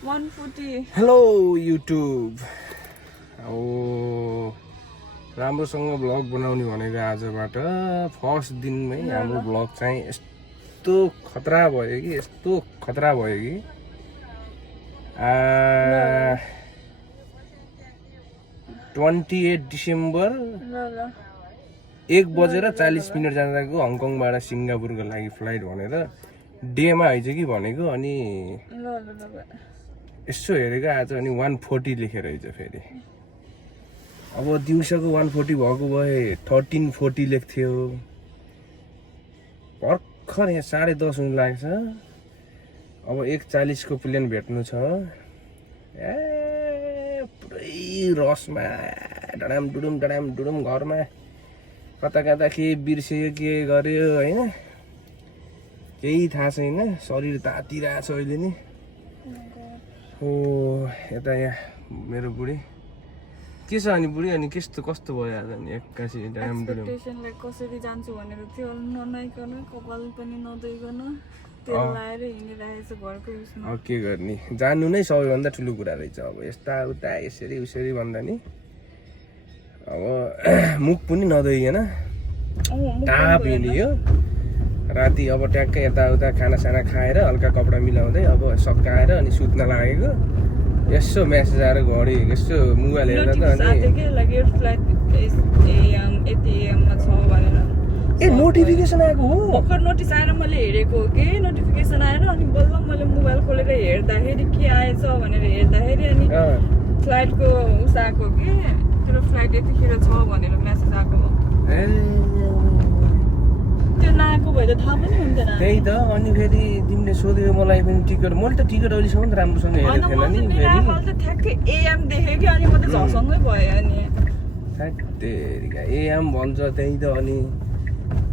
140. Hello YouTube राम्रोसँग vlog बनाउने भनेको आजबाट फर्स्ट दिनमै हाम्रो भ्लग चाहिँ यस्तो खतरा भयो कि 28 डिसेम्बर 1:40 जाँदाको हङकङबाट सिङ्गापुरको लागि फ्लाइट भनेर डेमा आइज कि भनेको अनि यसो हेरेको आज अनि 140 लेखेर आइज फेरि अब दिउँसोको 140 भएको भए 1340 लेख्थ्यो भर्खर यहाँ 10:30 हुन लाग्छ अब 1:40 को प्लेन भेट्नु छ पुरै रसमा डडाम डुडुम घरमा कता के बिर्स्यो के गर्यो हैन केही थाहा छैन शरीर तातिरहेछ अहिले नि यता यहाँ मेरो बुढी के छ अनि बुढी अनि कस्तो भयो आज नि एक्कासी डडाम डुडुम एक्सपेक्टेसनले कसरी जान्छु भनेर त्यो ननाइकन कपाल पनि नदैकन तेल लाएर हिँडिरहेछ घरको उसमा के गर्ने जान्नु नै सबैभन्दा ठुलो कुरा रहेछ अब यस्ता उता यसरी उसरी भन्दा नि अब मुख पनि नधोइकन टाप हिँडियो राति अब ट्याक्कै यताउता खानासाना खाएर हल्का कपडा मिलाउँदै अब सकाएर अनि सुत्न लागेको यसो मेसेज आएर घडी यसो मोबाइल हेर्दा त अनि नोटिफिकेसन आएको हो भर्खर नोटिस आएर मैले हेरेको के नोटिफिकेसन आएर अनि बल्ल मैले मोबाइल खोलेर हेर्दाखेरि के आएछ भनेर हेर्दाखेरि अनि फ्लाइटको उस आएको के तेरो फ्लाइट यतिखेर छ भनेर मेसेज आएको त्यो नआएको भए त थाहा पनि हुन्थेन त्यही त अनि फेरि तिमीले सोध्यो मलाई पनि टिकट मैले त टिकट अहिलेसम्म राम्रोसँग हेरेको थिएन नि फेरि ठ्याक्कै एएम देखेँ कि अनि म त झसँगै भयो अनि ठ्याक्कै एएम भन्छ त्यही त अनि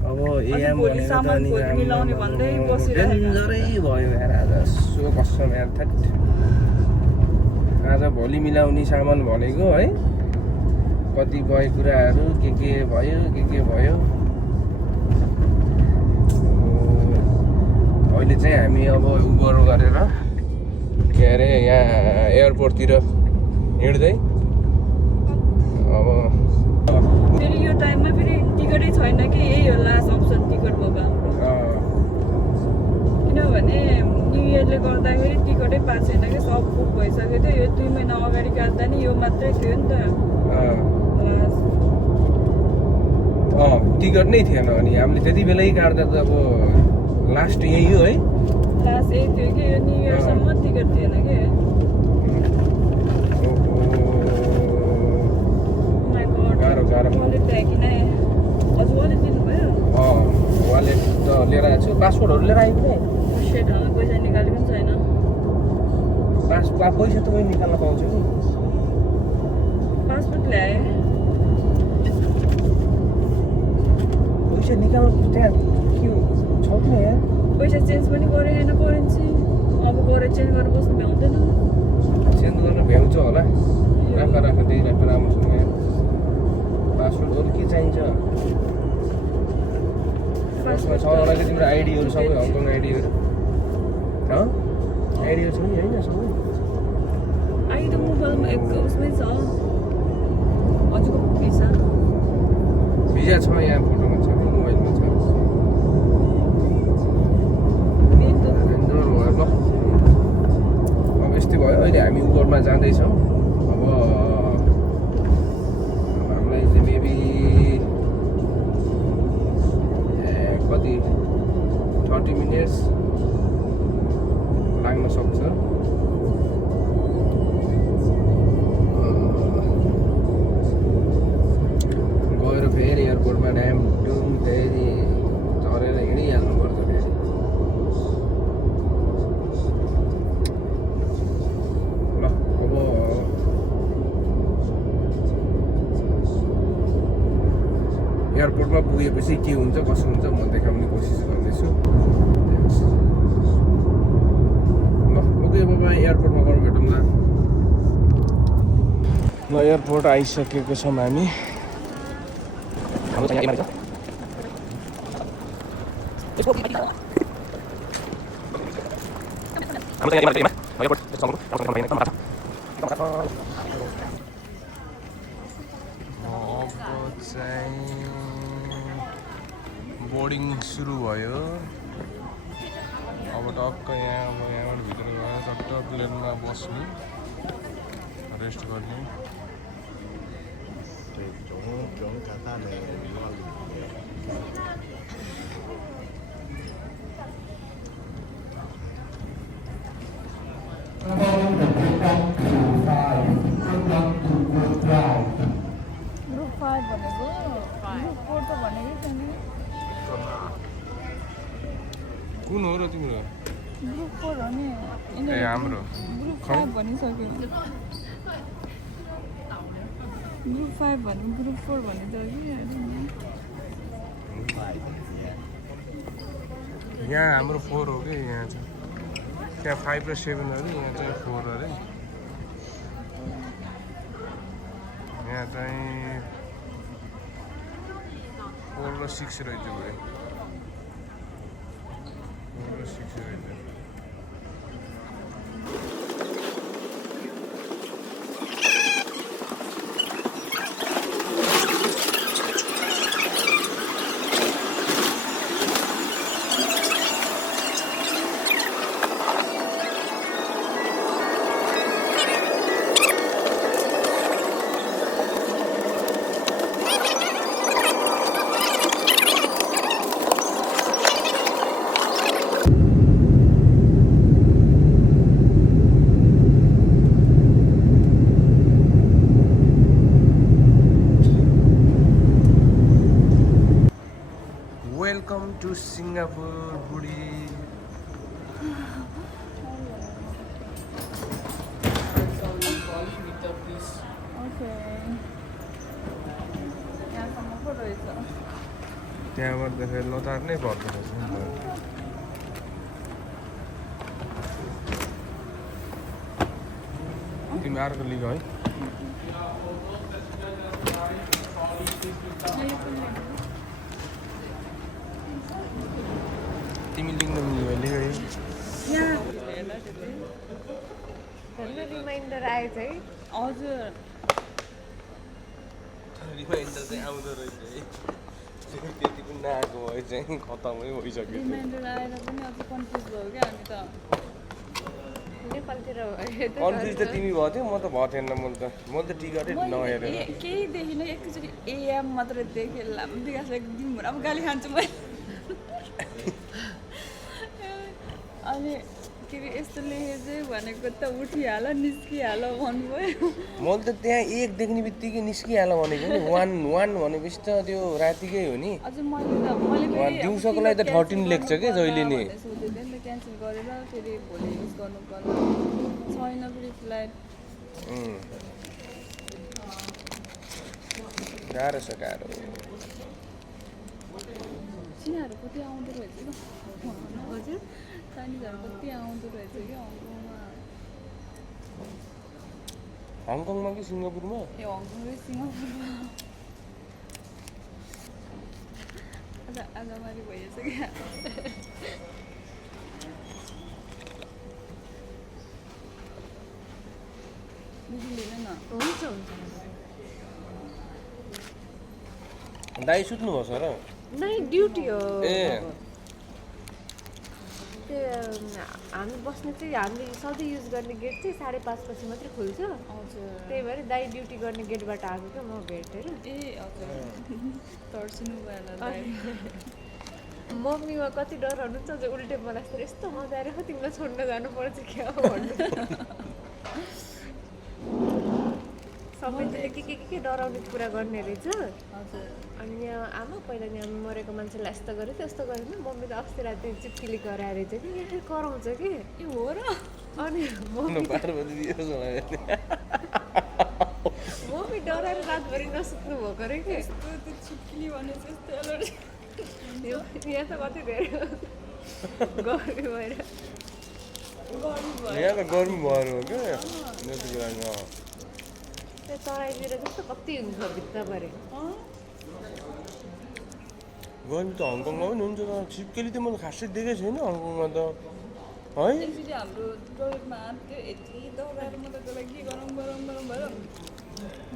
अब एएम भनेर त अनि डेन्जरै भयो यार आज सो कसम यार आज भोलि मिलाउने सामान भनेको है कतिपय कुराहरू के भयो अहिले चाहिँ हामी अब उबर गरेर के अरे यहाँ एयरपोर्टतिर हिँड्दै अब फेरि यो टाइममा फेरि टिकटै छैन कि यही हो लास्ट अप्सन टिकट भएको किनभने न्यु इयरले गर्दाखेरि टिकटै पाएको छैन कि सब बुक भइसक्यो थियो यो 2 महिना अगाडि काट्दा नि यो मात्रै थियो नि त टिकट नै थिएन अनि हामीले त्यति बेलै काट्दा त अब लास्ट यही हो है लास्ट यही थियो कि यो न्यु इयरसम्म टिकट थिएन कि गाह्रो वालेट त लिएर आएको छु पासपोर्टहरू लिएर आएको थिएँ पैसा निकालेको पनि छैन पैसा त मैले निकाल्न पाउँछु नि पासपोर्ट ल्याएँ पैसा निकाल्नु त्यहाँ के छ कि यहाँ पैसा चेन्ज पनि गरेँ होइन करेन्सी अब गएर चेन्ज गरेर बस्नु भ्याउँदैन चेन्ज गर्न भ्याउँछ होला राख त्यही राख राम्रोसँग पासपोर्ट अरू के चाहिन्छ छ होला कि तिम्रो आइडीहरू सबै हङकङ आइडीहरू आइडीहरू छ नि होइन सबै अहिले त मोबाइलमा उसमै छ हजुरको भिजा छ यहाँ फोटोमा छ मोबाइलमा छ ल अब यस्तै भयो अहिले हामी उबरमा जाँदैछौँ अब हामीलाई चाहिँ मेबी कति 30 मिनट्स लाग्न सक्छ गएर फेरि एयरपोर्टमा ड्याम डुम फेरि झरेर हिँडिहाल्नु पर्छ फेरि ल अब एयरपोर्टमा पुगेपछि के हुन्छ कसो हुन्छ म देखाउने कोसिस गर्दैछु ल ओके बाबा एयरपोर्टमा गएर भेटौँला ल एयरपोर्ट आइसकेको छौँ हामी हाम्रो अब चाहिँ बोर्डिङ सुरु भयो अब टक्क यहाँबाट भित्र गएर टक्क प्लेनमा बस्ने रेस्ट गर्ने ग्रुप 5 भनेको ग्रुप 4 त भनेकै छैन कुन हो र तिम्रो ग्रुप 4 हो नि ए हाम्रो ग्रुप 5 भनिसक्यो ग्रुप 5 भन्नु ग्रुप 4 भन्ने त यहाँ हाम्रो 4 हो कि यहाँ चाहिँ त्यहाँ 5 र 7 अरे यहाँ चाहिँ 4 अरे यहाँ चाहिँ 4 र 6 रहेछ भाइ 4 र 6 रहेछ Welcome to Singapore, buddy. Okay यहाँसम्म पो रहेछ त्यहाँबाट त फेरि लतार्नै पर्दो रहेछ नि त तिमी अर्को लिग है तिमी लिङ्न मिल्यो लिग है रिमाइन्डर आयो चाहिँ हजुर रिमाइन्डर चाहिँ आउँदो रहेछ है त्यति पनि नआएको भए चाहिँ खतमै भइसक्यो रिमाइन्डर आएर पनि अझ कन्फ्युज भयो क्या हामी त नेपालतिर कन्फ्युज त तिमी भएको थियौ म त भएको थिएन मैले त टिकटै नहेरेर केही देखिनँ एकैचोटि एएम मात्रै देखेँ लाम्दिगास एकदम अब गाली खान्छु मैले अनि के अरे यस्तो लेखे चाहिँ भनेको त उठिहाल निस्किहाल भन्नुभयो मैले त त्यहाँ एक देख्ने बित्तिकै निस्किहाल भनेको नि 1 भनेपछि त त्यो रातिकै हो नि अझ मैले दिउँसोको लागि त 13 लेख्छ कि जहिले नि सोधेको नि त क्यान्सल गरेर फेरि भोलि युज गर्नु पर्ला छैन फेरि फ्लाइट गाह्रो छ गाह्रो चिनाहरू कति आउँदो रहेछ कि हजुर चाइनिजहरू कति आउँदो रहेछ कि हङकङमा हङकङमा कि सिङ्गापुरमा ए हङकङ र सिङ्गापुरमा आज मारि भइएछ क्या बुझिँदैन न हुन्छ हुन्छ दाइ सुत्नुभएको छ र नै ड्युटी हो ए त्यो हामी बस्ने चाहिँ हामीले सधैँ युज गर्ने गेट चाहिँ 5:30 पछि मात्रै खुल्छ हजुर त्यही भएर दाइ ड्युटी गर्ने गेटबाट आएको क्या म भेटेर ए हजुर तर्सिनु भएन मम्मीमा कति डराउनु छ जो उल्टे मलाई यस्तो मजा आएर तिमीलाई छोड्न जानुपर्छ क्या भन्नु सबैले के डराउने कुरा गर्ने रहेछ हजुर अनि यहाँ आमा पहिला यहाँ मरेको मान्छेलाई यस्तो गरेँ त्यस्तो गरेन मम्मी त अस्ति राति चिप्किली गराएर चाहिँ कि यहाँ कराउँछ कि ए हो र अनि मम्मी डराएर रातभरि नसुत्नु भएको अरे कि त्यो चिप्किली भने चाहिँ यस्तो एलर्जी यहाँ त कति धेरै गर्मी भएर यहाँ त गर्मी भएर हो क्या यति कुरा त्यो तराईतिर जस्तो कति हुन्छ भित्रभरि गर्मी त हङकङमा पनि हुन्छ तर छिप्केली त मैले खासै देखेको छैन हङकङमा त है एकचोटि हाम्रो टोइलेटमा आँट्यो यति दौडाएर म त त्यसलाई के गरौँ गरौँ गरौँ भयो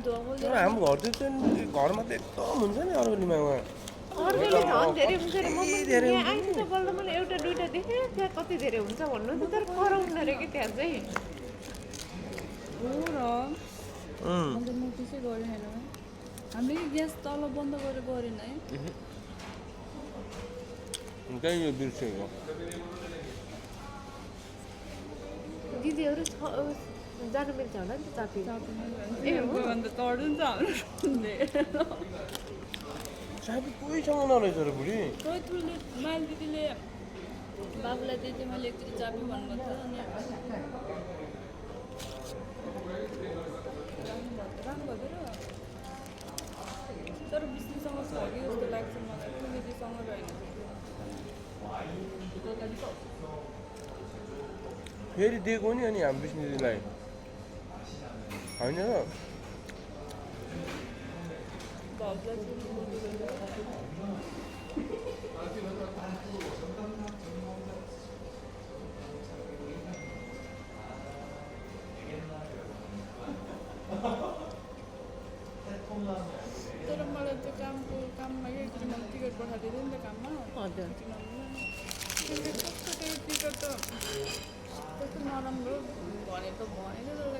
धोको तर हाम्रो घरतिर चाहिँ घरमा त एकदम हुन्छ नि अर्ग्यानिकमा उहाँ अर्ग्यानिक झन् धेरै हुन्छ अरे म यहाँ आइसक्छ बल्ल मैले एउटा दुइटा देखेँ त्यहाँ कति धेरै हुन्छ भन्नु त तर कराउनु अरे कि त्यहाँ चाहिँ हो र अन्त म त्यसै गरेँ होइन हामीले ग्यास तल बन्द गरेर गरेन है कहीँ यो बिर्सेको दिदीहरू जानु मिल्छ होला नि त चापी ए हो अन्त तर्दैन त हाम्रो चाबी कोहीसँग नरहेछ र बुढी रोहितले माइल दिदीले बाबुलाई दिदी मैले एकचोटि चाबी भन्नुभएको थियो अनि राम्रो भयो र तर विष्णुसँग छ कि जस्तो लाग्छ मलाई दिदीसँग रहेन फेरि दिएको नि अनि हामी विष्णु दिदीलाई होइन र तर मलाई त्यो काममा के एकचोटि मलाई टिकट पठाइदिएको नि त काममा हजुर टिकट त कस्तो नराम्रो भने त भनेको तर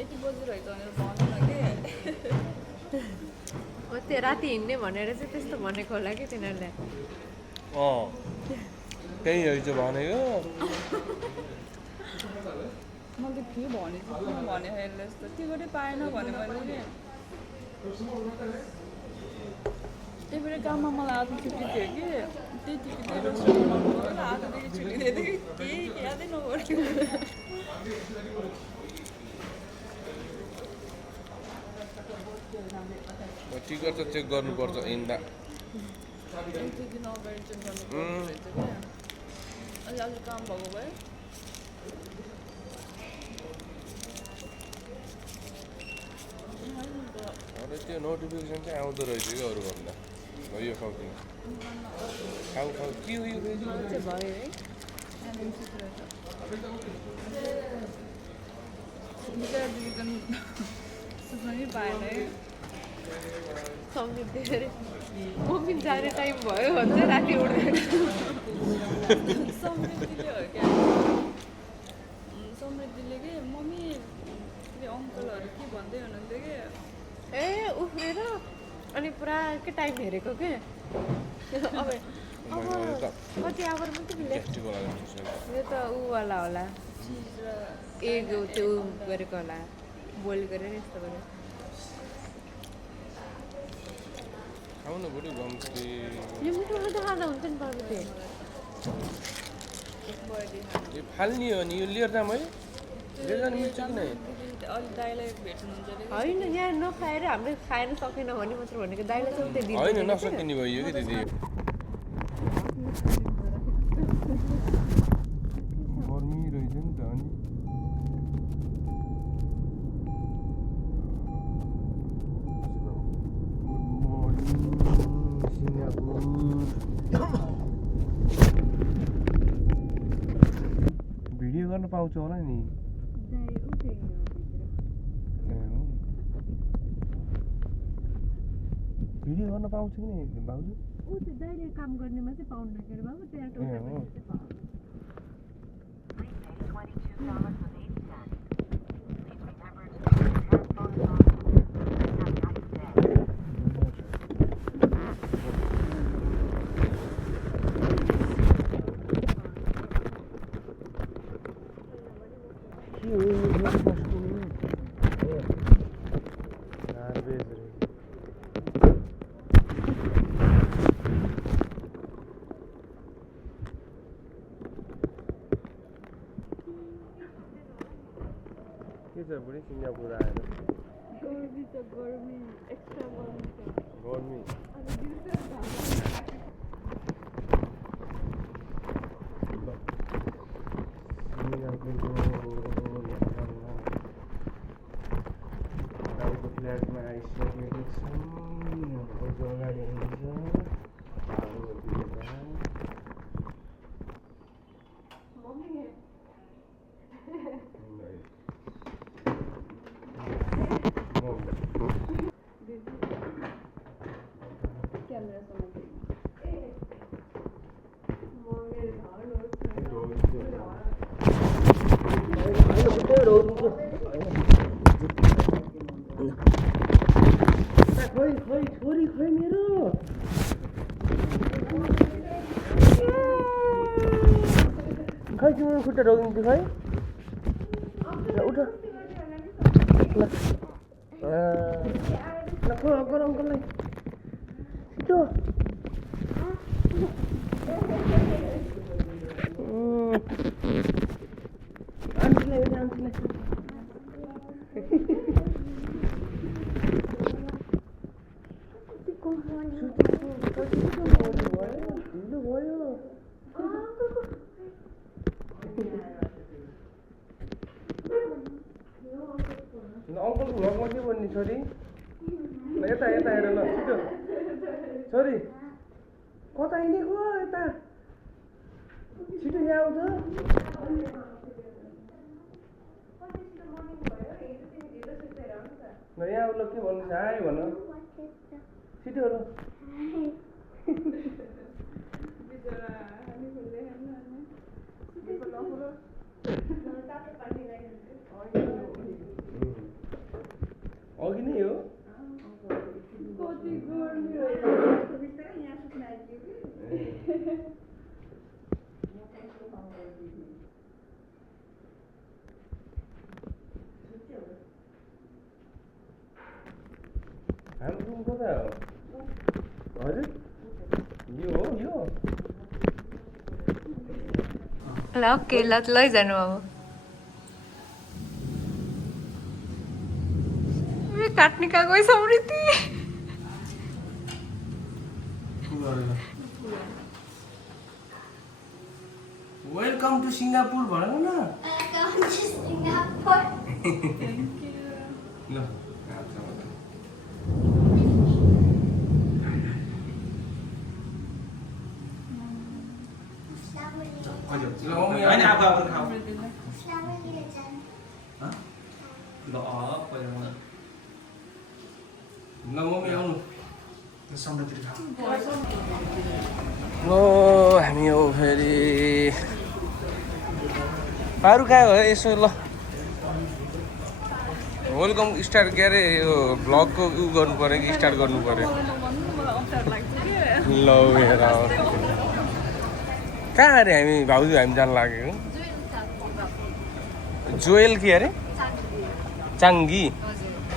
यति बजी रहेछ भनेर भनेन कि त्यो राति हिँड्ने भनेर चाहिँ त्यस्तो भनेको होला कि तिनीहरूले त्यही रहेछ भनेको मैले के भनेको किन भने यसले यस्तो टिकटै पाएन भने मैले नि त्यही भएर काममा मलाई आधा छुट्टी थियो कि त्यतिकै आधादेखि छुट्टी दिएको थियो केही यादै नगरेको टिकट त चेक गर्नुपर्छ हिँड्दा एक दुई दिन अगाडि चेक गर्नुपर्छ रहेछ क्या अहिले अलिक काम भएको भए अरे त्यो नोटिफिकेसन चाहिँ आउँदो रहेछ क्या अरूभन्दा यो खाउँ खाउ खाउ के हो यो भयो है सुत्नै पाएन है सम्झिँदै अरे मम्मी जाने टाइम भयो भन्छ राति उठ्दैन समृद्धिले हो क्या समृद्धिले के मम्मी अङ्कलहरू के भन्दै हुनुहुन्थ्यो कि ए उफ्रेर अनि पुरा के टाइम हेरेको के अब कति आवर मात्रै मिल्यो यो त ऊवाला होला चिज र ए त्यो गरेको होला बोइल गरेर यस्तो गरेर खाउ न बुढी गम्ती यो मिठो खाँदा खाँदा हुन्छ नि पार्वती यो फाल्ने हो नि यो लिएर जाऊँ है लिएर जानु मिल्छ कि नै अलिक दाइलाई भेट्नुहुन्छ अरे होइन यहाँ नखाएर हामीले खाएर सकेन भने मात्र भनेको दाइलाई चाहिँ उतै दिनु होइन नसकिने भयो कि दिदी गर्मी रहेछ नि त अनि गुड मर्निङ सिङ्गापुर भिडियो गर्न पाउँछ होला नि भिडियो गर्न पाउँछ कि नि भाउजू ऊ त्यो दाइले काम गर्नेमा चाहिँ पाउनु के अरे बाबु त्यहाँ के छ बुढी सिङ्गापुर आएर गर्मी त गर्मी एक्स्ट्रा गर्मी छ गर्मी गाउँको फ्ल्याटमा आइसकेको छौँ भाउजू अगाडि हुन्छ खुट्टा रोकिदिन्छु खै उठ ल गर अङ्कललाई छिटो आन्टीलाई अङ्कलको भ्लगमा के भन्ने छोरी यता यता हेर ल छिटो छोरी कता हिँडेको यता छिटो यहाँ आउँछ यहाँ आउनु के भन्नु छ आयो भन छिटो ल अघि नै हो हाम्रो रुम कता हो हजुर यो हो यो ल ओके ल लैजानु अब काट्ने गएको समृद्धि वेलकम टु सिङ्गापुर भन न ल होइन अब खाऊ ल मम्मी आउनु ल हामी हो फेरि पारु कहाँ हो यसो ल वेलकम स्टार्ट के अरे यो भ्लगको उ गर्नु पऱ्यो कि स्टार्ट गर्नु पऱ्यो ल हेर कहाँ अरे हामी भाउजू हामी जान लागेको जोएल के अरे चाङ्गी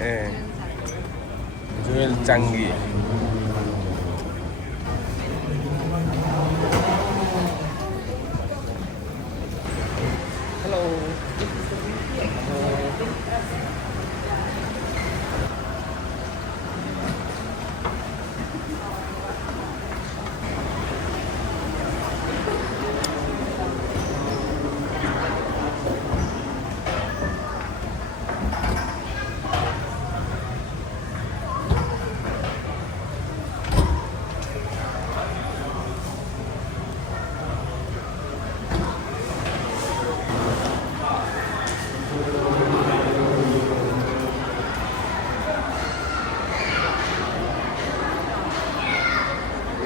ए जोएल चाङ्गी हेलो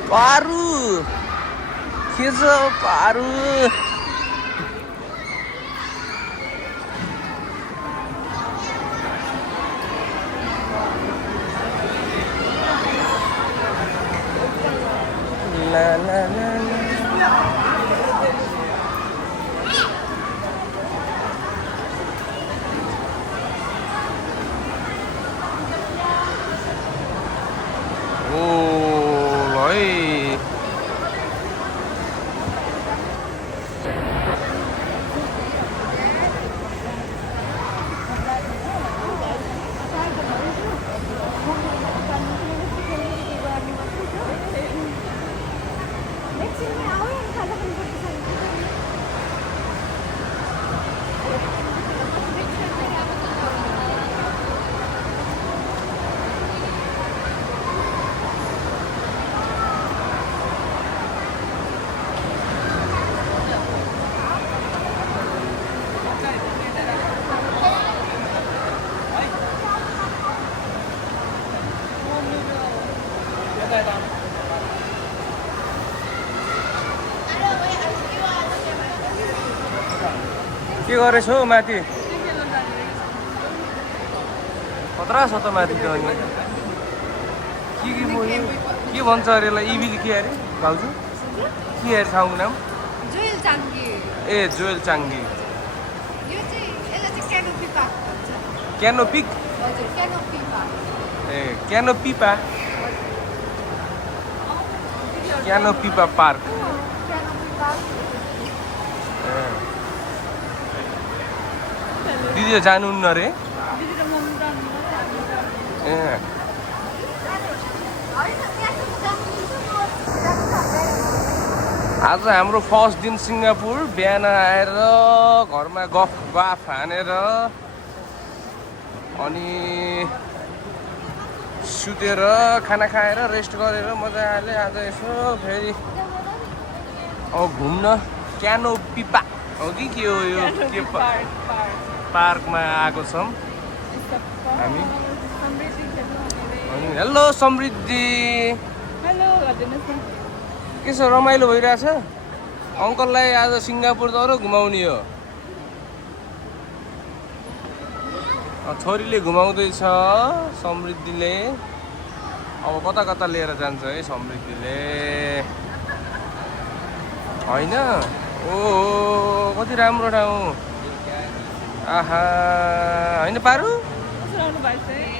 पारु के छ पारु ला ला ला के गरेछ हौ माथि खतरा छ त माथि त अनि के भन्छ अरे यसलाई इभिल के अरे भाउजू के अरे ठाउँको नाम चाङ्गी ए जोएल चाङ्गी यो चाहिँ यसलाई चाहिँ क्यानोपी पार्क भन्छ क्यानोपिक हजुर क्यानोपी पार्क ए क्यानोपिपा क्यानोपिपा पार्क क्यानोपी पार्क दिदी जानुहुन्न रे दिदी र मम्मी जानु ए आज हाम्रो फर्स्ट दिन सिङ्गापुर बिहान आएर घरमा गफ हानेर अनि सुतेर खाना खाएर रेस्ट गरेर मजाले आज यसो फेरि अब घुम्न क्यानोपिपा हो कि के हो यो के पार्कमा आएको छौँ हामी अनि हेलो समृद्धि हेलो गर्दिनुहोस् न के छ रमाइलो भइरहेछ अङ्कललाई आज सिङ्गापुर त अरू घुमाउने हो छोरीले घुमाउँदैछ समृद्धिले अब कता कता लिएर जान्छ है समृद्धिले होइन ओ कति राम्रो ठाउँ आहा होइन पारु कसरी आउनु भएको छ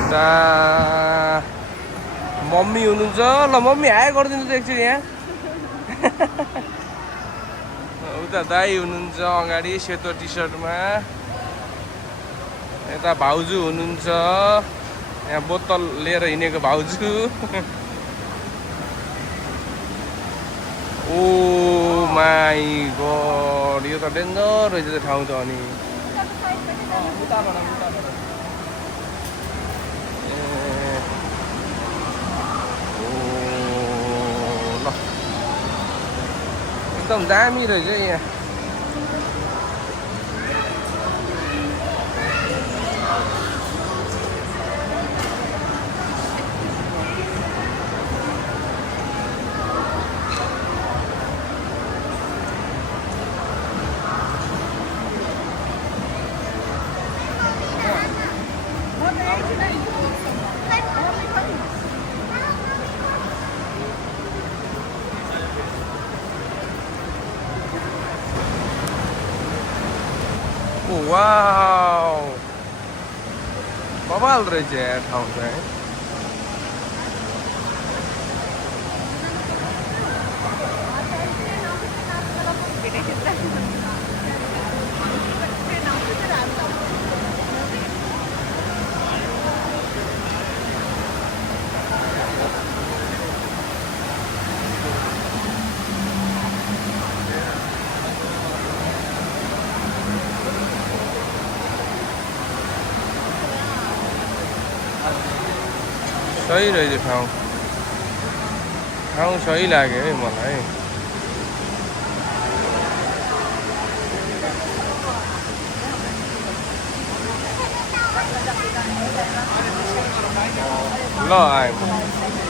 यता मम्मी हुनुहुन्छ ल मम्मी हाय गरिदिनु त एकचोटि यहाँ उता दाई हुनुहुन्छ अगाडि सेतो टी सर्टमा यता भाउजू हुनुहुन्छ यहाँ बोतल लिएर हिँडेको भाउजू ओ माई गड यो त डेन्जर रहेछ त्यो ठाउँ त अनि एकदम दामी रहेछ यहाँ वाउ बवाल रहेछ यार ठाउँ चाहिँ सही रहेछ ठाउँ सही लाग्यो है मलाई ल आयो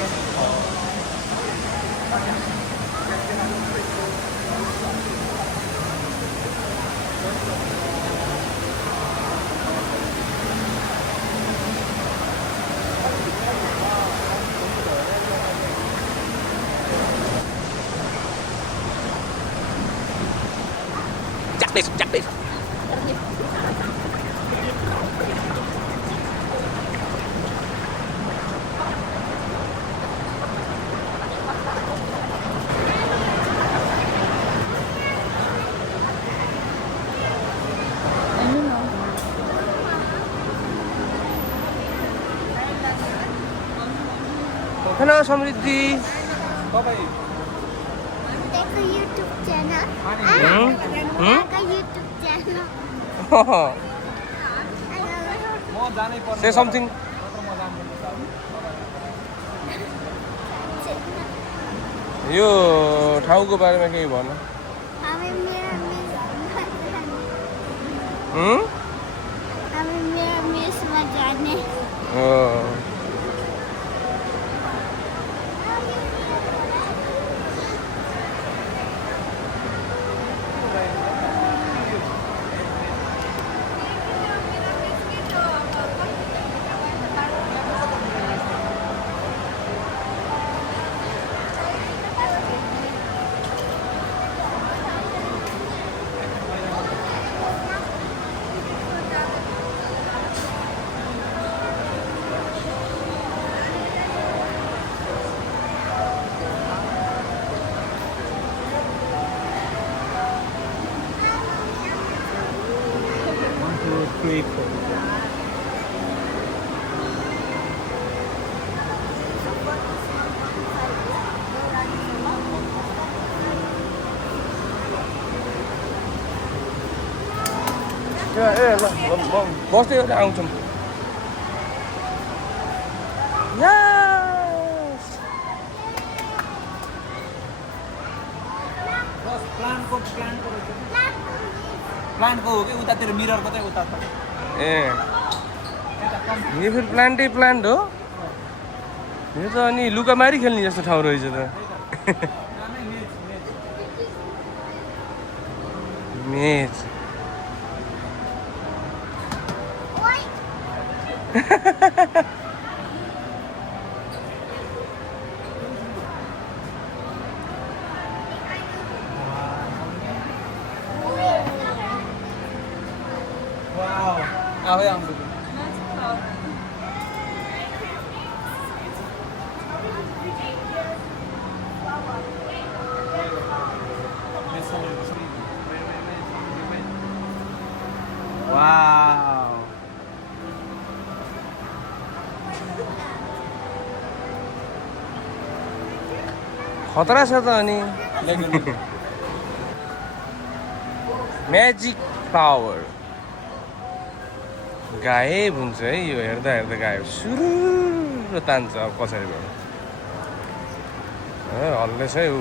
Chắc đi. Hello समृद्धि तपाईँ देखो YouTube channel. देखो YouTube channel. म जानै पर्छ Say something. यो ठाउँको बारेमा केही भन हमें मेरा हामी मेरो मेसमा जाने बस्दै गरेर आउँछौँ प्लान्टको हो कि उतातिर मिररको चाहिँ उता छ ए यो फेरि प्लान्टै प्लान्ट हो यो त अनि लुकामारी खेल्ने जस्तो ठाउँ रहेछ त मेज आफै आउँछु वाउ खतरा छ त अनि म्याजिक पावर गायब हुन्छ है यो हेर्दा हेर्दा गायब सुरु तान्छ अब कसैबाट हल्लेछ है ऊ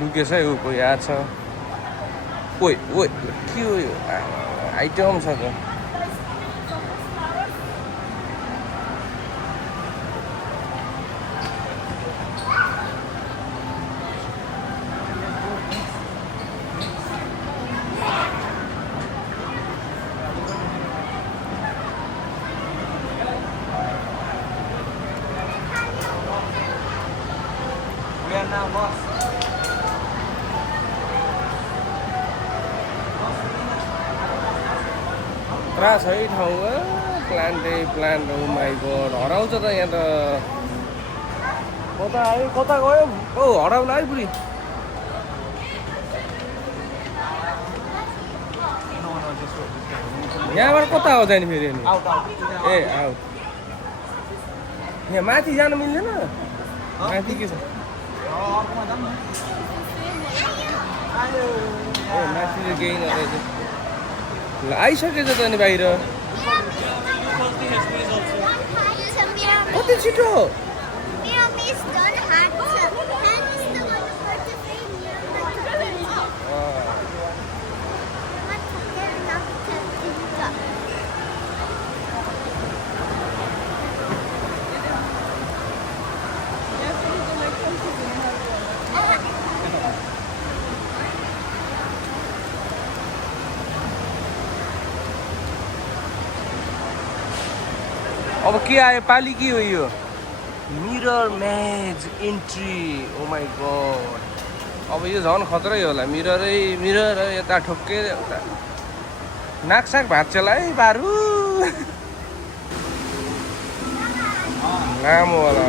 लुकेछ है ऊ कोही आएको छ ओइ ओइ के हो यो आइटम छ त We are now lost. पुरा छ है ठाउँमा प्लान्टै प्लान्ट हो माइ गड हराउँछ त यहाँ त कता आयो कता गयो ओ हराउला है बुढी यहाँबाट कता हो जाने फेरि अनि Out, out. ए आऊ यहाँ माथि जानु मिल्दैन माथि के छ अर्कोमा जाऊँ न आयो ए माथि त केही नरहेछ ल आइसकेछ त अनि बाहिर कति छिटो मेरो मिस डन हार्ट छ हामी यस्तो गर्नुपर्छ फेरि अब के आयो पाली के हो यो mirror match entry oh my god अब यो झन् खतरै होला मिररै मिरर यता ठोक्केर उता नाकसाक भाँच्चला है बारु लामो होला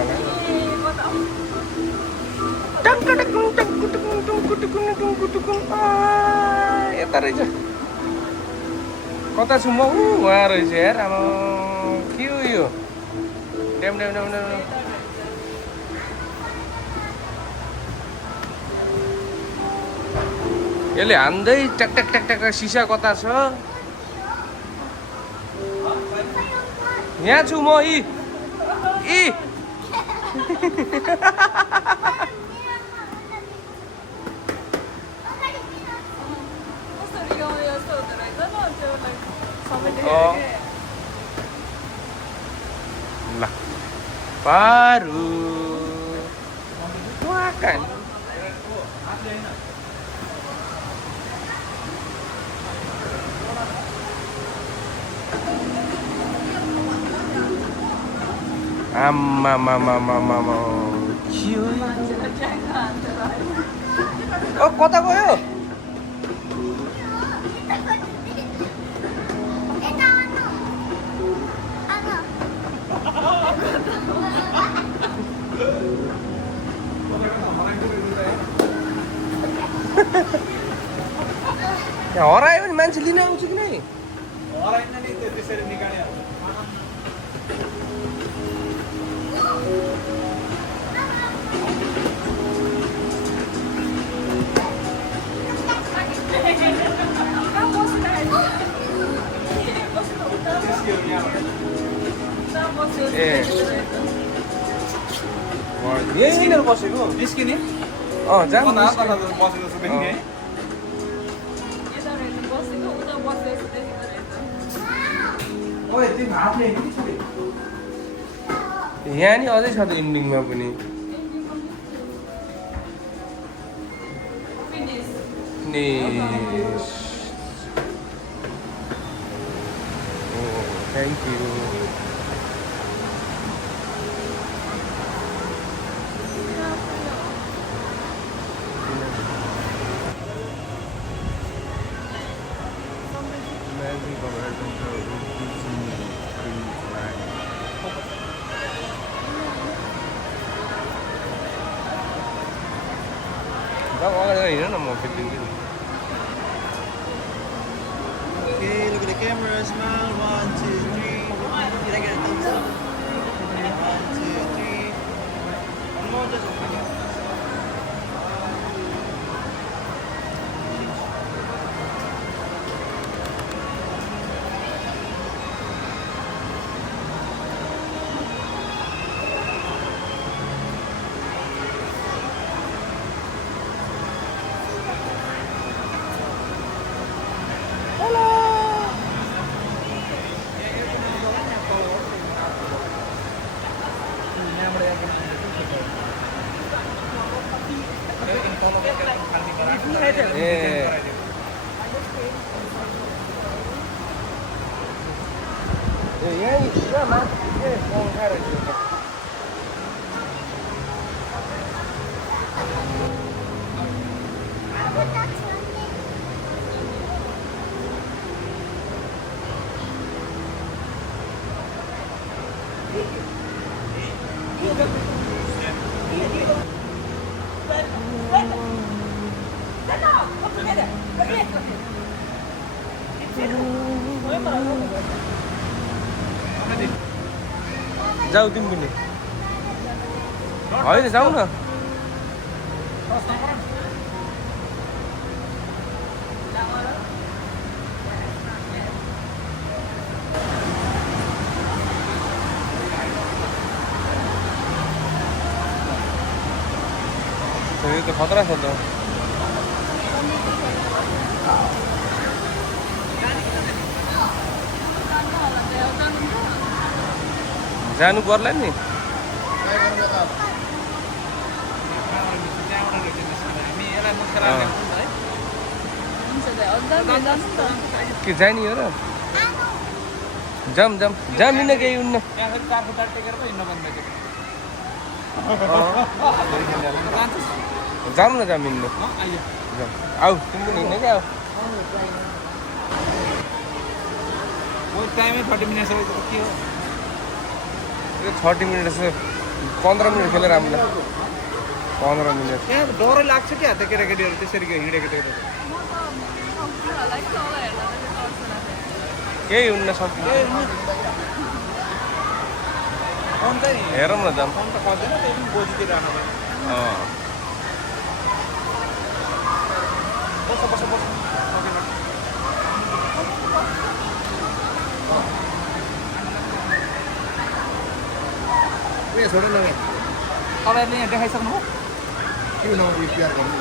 यता रहेछ कता छु म उहाँ रहेछ यार अब के हो यो ड्याम ड्याम ड्याम ड्याम यसले हान्दै ट्याक ट्याक ट्याक ट्याक सिसा कता छ यहाँ छु म यी कसरी गाउँ यस्तो हुँदो रहेछ ल पारु वाकान आम्मामामामामा ओ कता गयो हरायो भने मान्छे लिन आउँछ कि नै हराइन नि त्यो त्यसरी निकाल्यो यहीँनिर बसेको निस्किने जाम बसेको छु पनि ओए तिमी हातले हेर्नु कि यहाँ नि अझै छ त इन्डिङमा पनि फिनिस ओ थ्याङ्क यू अगाडि हिँड न म खिचिदिन्छु नि Okay, look at the camera, smile, 1, 2, 3. Did I get a thumbs up? 1, 2, 3. One more, just one more. जाऊ तिमी पनि होइन जाऊ न यो त खतरा छ त जानु पर्ला नि के जाने हो र जाम जाम जाम लिन केही हुन्न जाम न जाम हिँड्नु आऊ तिमी पनि हिँड्ने क्या टाइमै 30 मिनट के हो 30 मिनट 15 मिनट खेलेर हामीलाई 15 मिनट यहाँ डर लाग्छ क्या त केटाकेटीहरू त्यसरी हिँडेको त्यो केही हुन्न सक्छ हेरौँ न जाम फोन त खोज्दैन त्यो पनि गोजीतिर आउनु बस बस बस उयो छोड न तपाईँहरूले यहाँ देखाइसक्नु हो के नम्बर रिपेयर गर्नु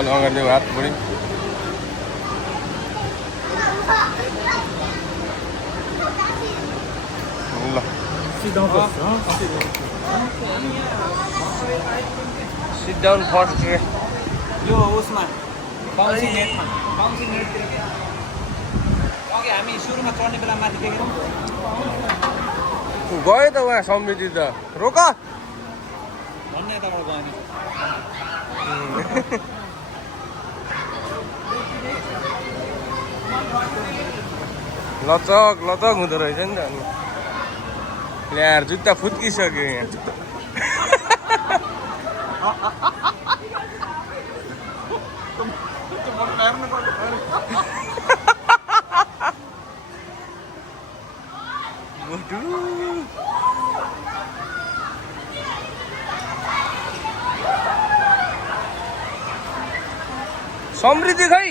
अलि अगाडि हात बढी ल सिट डाउन फर्स्ट यो उसमा बाउन्सिङ नेटमा बाउन्सिङ नेटतिर के अघि हामी सुरुमा चढ्ने बेला माथि देखेर गयो त उहाँ समृद्धि त रोक भन्ने यताबाट गयो नि लचक लचक हुँदो रहेछ नि त अनि ल्याएर जुत्ता फुत्किसक्यो यहाँ समृद्धि खै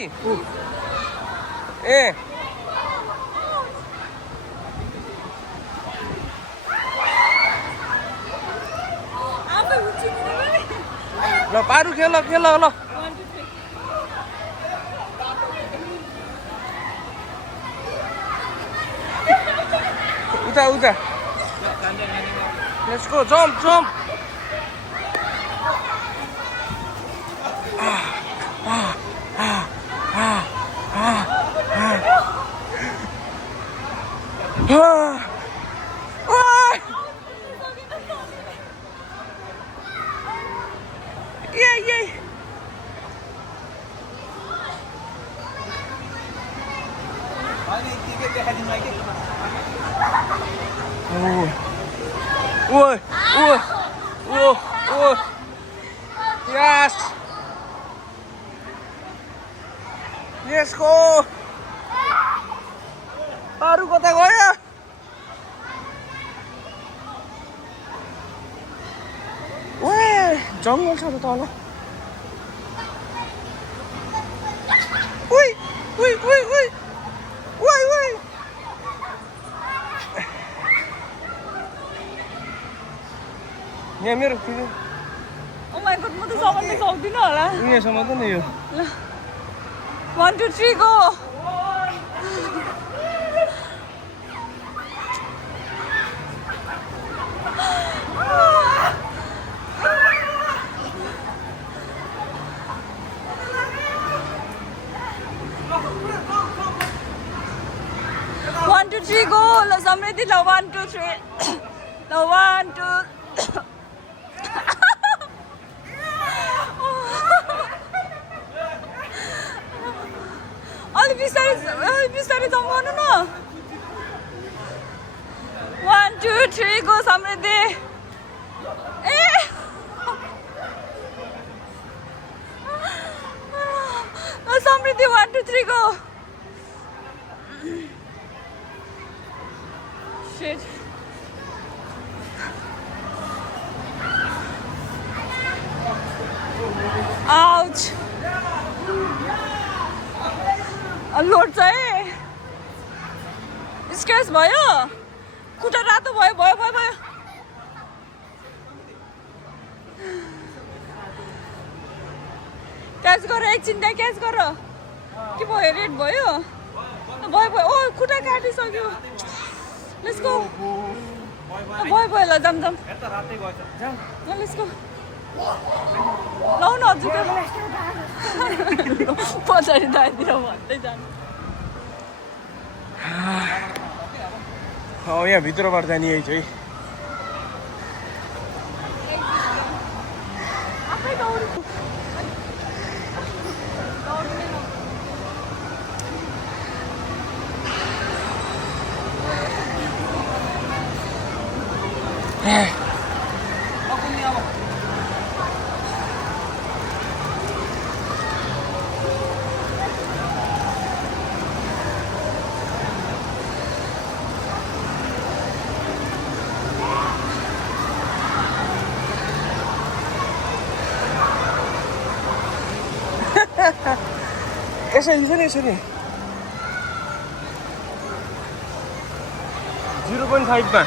ए ल पारु खेल खेल ल उता उता लेट्स गो जम्प जम्प अहिले के देखाइदिनु कि Ôi, ôi, ôi, ôi. Yes. Let's go. Aru kota gaya. Wah, jungle छ त तल. Ui, ui, ui, ui. Ui, ui. यहाँ मेरो फेरि ओ माय गॉड म त समात्न सक्दिनँ होला यहाँसम्म त नि यो ल 1 2 3 go One, two, three, go! ल समृद्धि ल 1 2 3 ल 1 2 अलि बिस्तारै जमाउनु न 1 2 3 गो समृद्धि ए समृद्धि 1 2 3 गो Shit. Ouch. लोड चाहिँ स्क्र्याच भयो खुट्टा रातो भयो भयो भयो भयो क्याच गर एकछिन त्यहाँ क्याच गर के भयो रेड भयो भयो भयो ओ खुट्टा काटिसक्यो लेट्स गो भयो भयो ल जाम जाम लेट्स गो लौ न हजुर पछाडि दाइतिर भन्दै जानु यहाँ भित्रबाट जाने यही चाहिँ यसरी छ नि यसरी 0.5 मा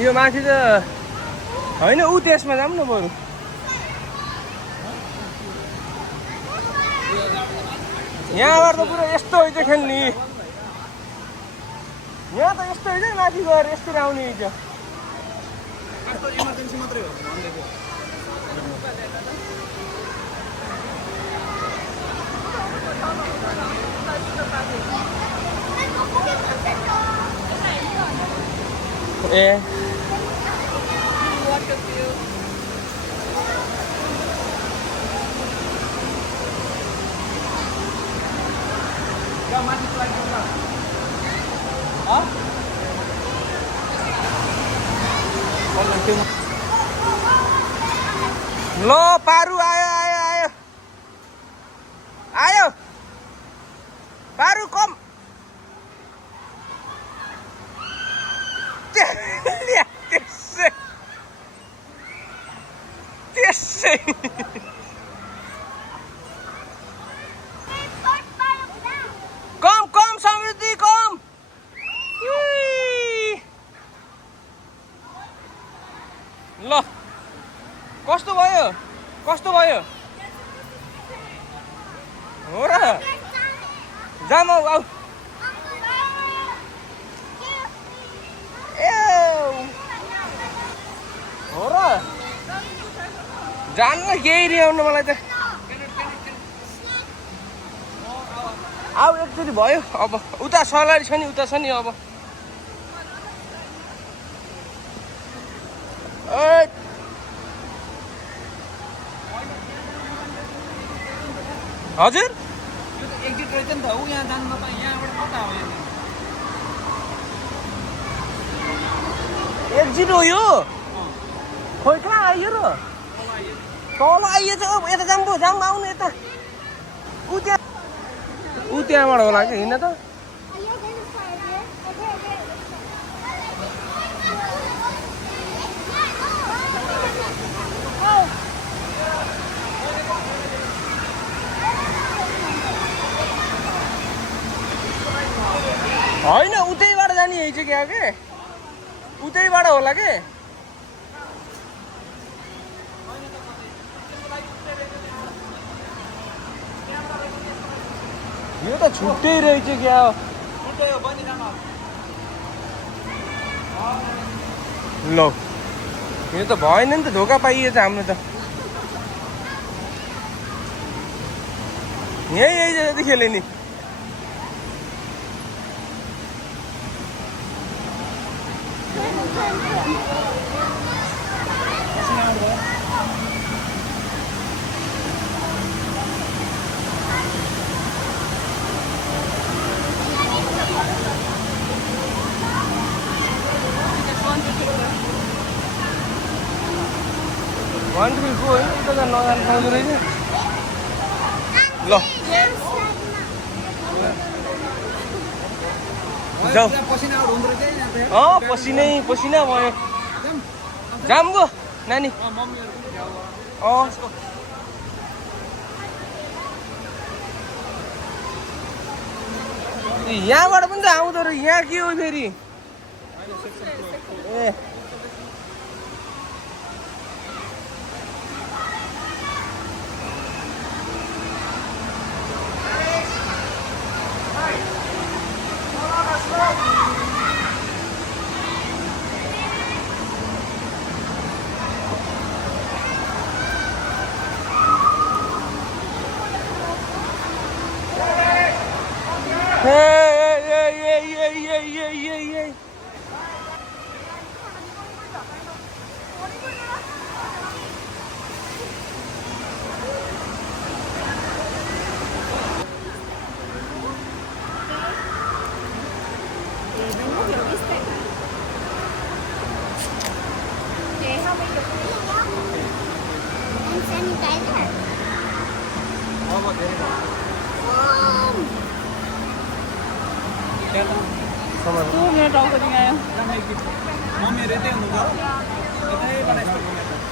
यो माथि त होइन ऊ त्यसमा जाऊँ न बरु यहाँबाट त पुरा यस्तो होइन खेल्ने यहाँ त यस्तो होइन माथि गएर यस्तो आउने हुन्छ इमर्जेन्सी मात्रै हो भन्दै थियो ए ल पारु आयो आयो आयो आयो पारु कम त्यसै कम कम समृद्धि कम ल कस्तो भयो कस्तो भयो हो र जाम आऊ आऊ ए हो र जान्न केही रियाउनु मलाई त आऊ एकचोटि भयो अब उता सलारी छ नि उता छ नि अब हजुर एक्जिट रहेछ नि त ऊ यहाँ जानु नपाए यहाँबाट कता हो एक्जिट हो यो खोइ कहाँ आइयो र तल आइएछ यता जाऊँ पो जाऊँ आउनु यता ऊ त्यहाँबाट होला कि हिँड्न त होइन उतैबाट जाने यही चाहिँ क्या के उतैबाट होला के यो त छुट्टै रहेछ क्या ल यो त भएन नि त धोका पाइएछ हाम्रो त यही जति खेले नि वन्डरफुल होइन उता त नजानु पाउँदो रहेछ ल जाऊ पसिना भयो जाम गो नानी यहाँबाट पनि त आउँदो रहेछ यहाँ के हो फेरि ए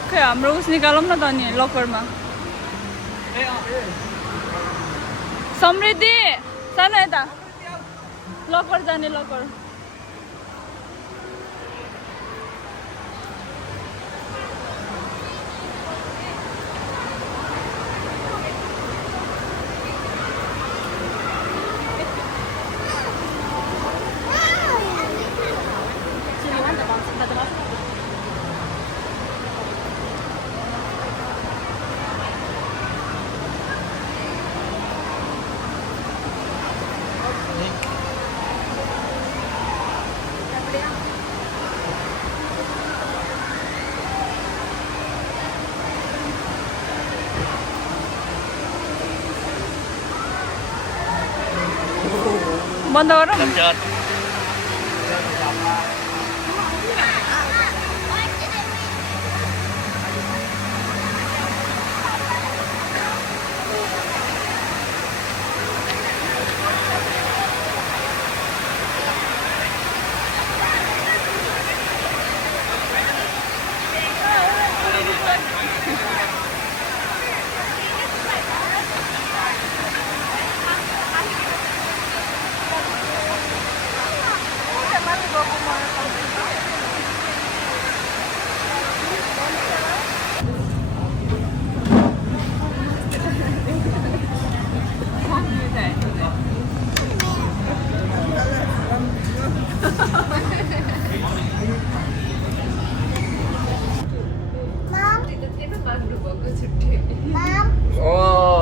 खै हाम्रो उस निकालौँ न त नि लकरमा समृद्धि सानो यता लकर जाने लकर बन्द गर न।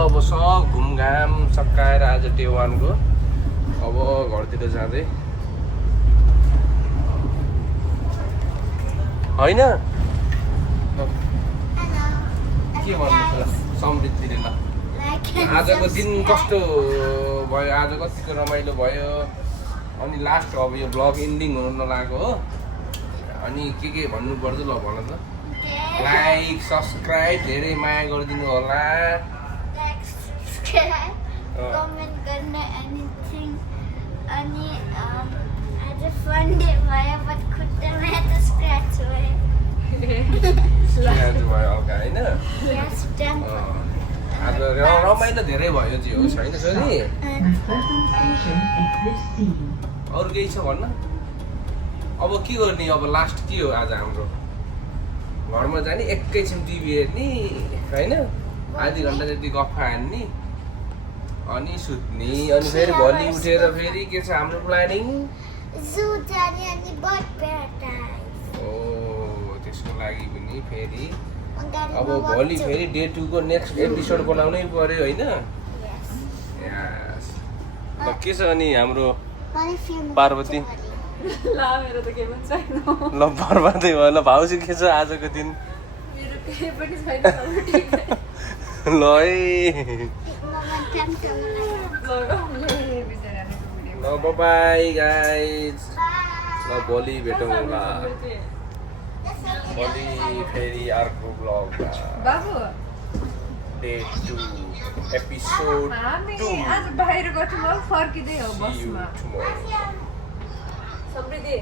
अब सब घुमघाम सकाएर आज डे 1 को अब घरतिर जाँदै होइन के भन्नु ल समृद्धिले ल आजको दिन कस्तो भयो आज कतिको रमाइलो भयो अनि लास्ट अब यो ब्लग एन्डिङ हुन नलागेको हो अनि के भन्नु पर्छ ल भन त लाइक सब्सक्राइब धेरै माया गरिदिनु होला कमेन्ट गर्न एनिथिङ अनि आज फन डे भयो बट खुट्टामा त स्क्रैच भयो आज भयो हल्का होइन यस डन आज रमाइलो धेरै भयो जे होस् होइन छोरी अरू केही छ भन्न अब के गर्ने अब लास्ट के हो आज हाम्रो घरमा जाने एकैछिन टिभी हेर्ने होइन आधी घन्टा जति गफ हान्ने अनि सुत्ने अनि फेरि भोलि उठेर फेरि के छ हाम्रो प्लानिङ जू जाने अनि बर्ड प्याराडाइज ओ त्यसको लागि पनि फेरि अब भोलि फेरि डे 2 को नेक्स्ट एपिसोड बनाउनै पर्यो होइन यस ल के छ अनि हाम्रो पार्वती ला मेरो त के पनि छैन। ल बर्बादै भयो ल भाउजू के छ आजको दिन मेरो केही पनि छैन ल है ल बाई गाइज ल भोलि भेटौँ होला भोलि फेरि अर्को ब्लगमा बाबु डे 2 एपिसोड हामी आज बाहिर गएको थियौँ फर्किँदै हो See you बसमा tomorrow. समृद्धि